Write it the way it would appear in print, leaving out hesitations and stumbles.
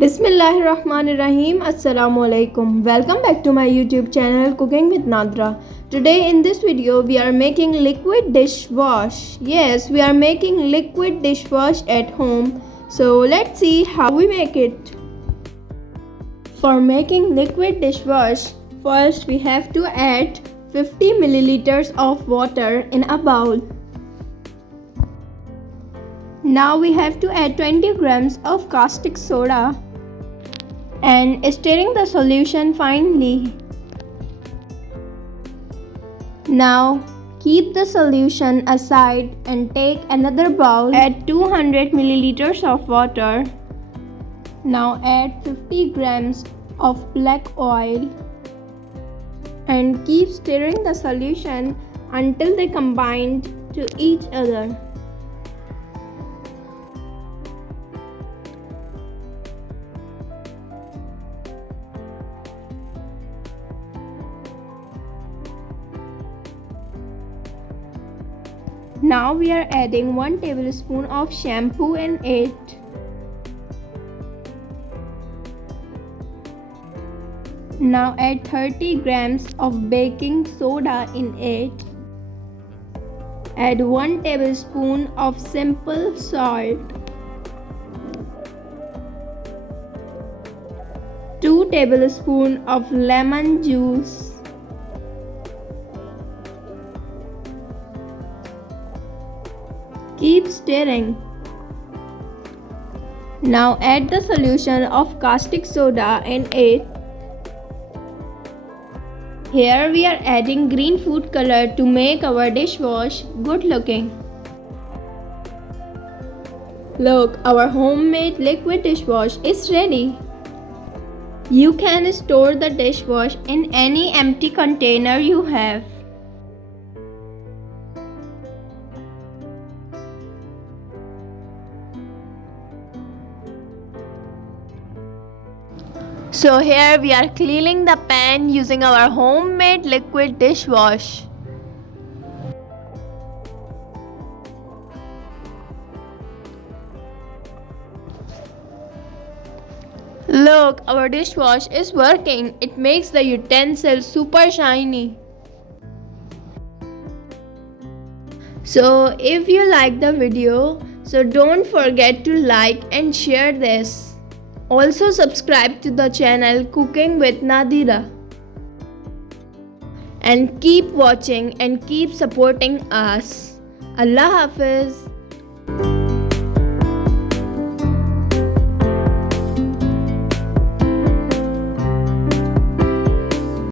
Bismillahirrahmanirrahim. Assalamualaikum. Welcome back to my YouTube channel Cooking with Nadira. Today in this video we are making liquid dishwash. Yes, we are making liquid dishwash at home. So let's see how we make it. For making liquid dishwash, first we have to add 50 milliliters of water in a bowl. Now we have to add 20 grams of caustic soda and stirring the solution finely. Now keep the solution aside and take another bowl. Add 200 milliliters of water. Now add 50 grams of black oil and keep stirring the solution until they combine to each other. Now we are adding 1 tablespoon of shampoo in it. Now add 30 grams of baking soda in it. Add 1 tablespoon of simple salt. 2 tablespoons of lemon juice. Keep stirring. Now add the solution of caustic soda in it. Here we are adding green food color to make our dishwash good looking. Look, our homemade liquid dishwash is ready. You can store the dishwash in any empty container you have. So here we are cleaning the pan using our homemade liquid dishwash. Look, our dishwash is working. It makes the utensil super shiny. So if you like the video, so don't forget to like and share this. Also subscribe to the channel Cooking with Nadira. And keep watching and keep supporting us. Allah Hafiz.